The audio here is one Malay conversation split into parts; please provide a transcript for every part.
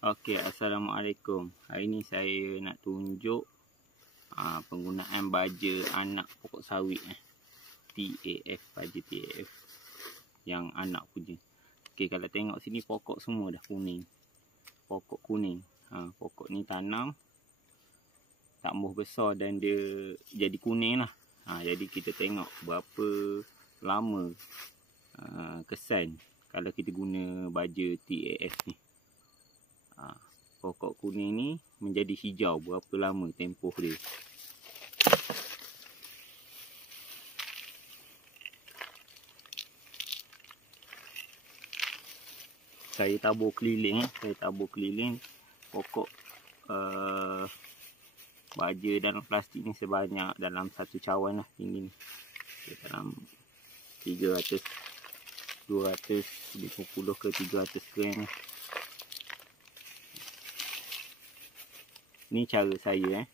Okey, Assalamualaikum. Hari ni saya nak tunjuk penggunaan baja anak pokok sawit TAF, baja TAF yang anak punya. Okey, kalau tengok sini pokok semua dah kuning. Pokok kuning. Pokok ni tanam tumbuh besar dan dia jadi kuning lah. Jadi kita tengok berapa lama kesan kalau kita guna baja TAF ni. Pokok kuning ni menjadi hijau berapa lama tempoh dia. Saya tabur keliling pokok baja dalam plastik ni sebanyak dalam satu cawan lah ini ni. Dalam 250 ke 300 gram lah. Ni cara saya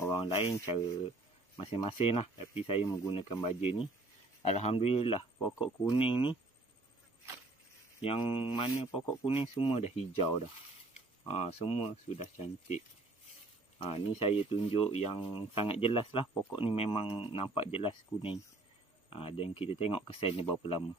orang lain cara masing-masing lah, tapi saya menggunakan baja ni. Alhamdulillah pokok kuning ni, yang mana pokok kuning semua dah hijau dah. Semua sudah cantik. Ni saya tunjuk yang sangat jelas lah, pokok ni memang nampak jelas kuning. Dan kita tengok kesan ni berapa lama.